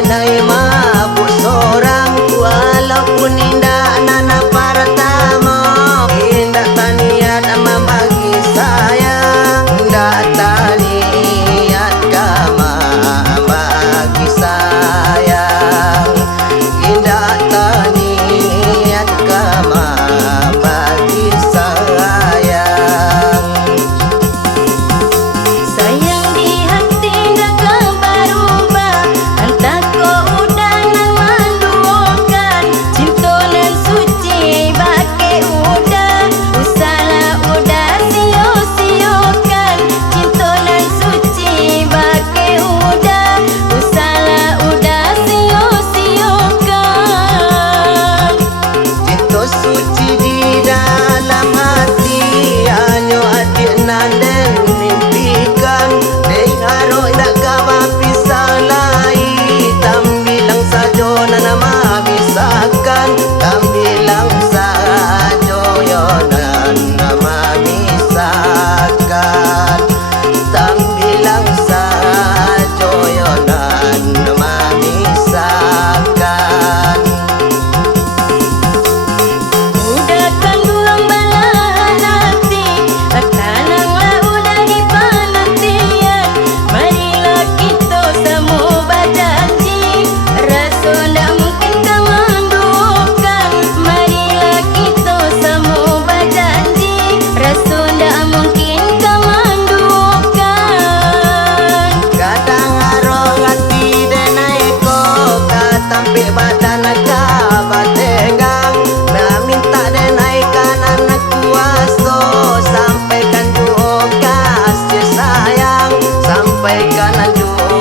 denai mabuk sorang, walaupun indah nana pertama. Indah taniat membagi sayang, indah taniat kama bagi sayang, indah taniat kama bagi sayang. Sayang di hati dah kau berubah, entah kau udah nan menduakan. Cinta nan suci bagai udah, usahlah udah sia-siakan. Cinta nan suci bagai udah, usahlah udah sia-siakan. Cinta suci di dalam hati, hanya adik nanden mimpikan. Deng harok dak kabar pisah lai, tam bilang sajo nana mamisakan, tam bilang sajo yo nana mamisakan, tam bilang sajo yo nana mamisakan. Udahkan buang belahan hati, tenanglah udah di penantian. Marilah kita semua berjanji, rasa ndak mungkin kau menduakan. Marilah kita semua berjanji, rasa ndak mungkin kau menduakan. Kadang harong hati denai ko, katampi badan kabat tenggang. Meminta denai kanan kuaso, sampaikan juga kasih sayang, sampaikan juga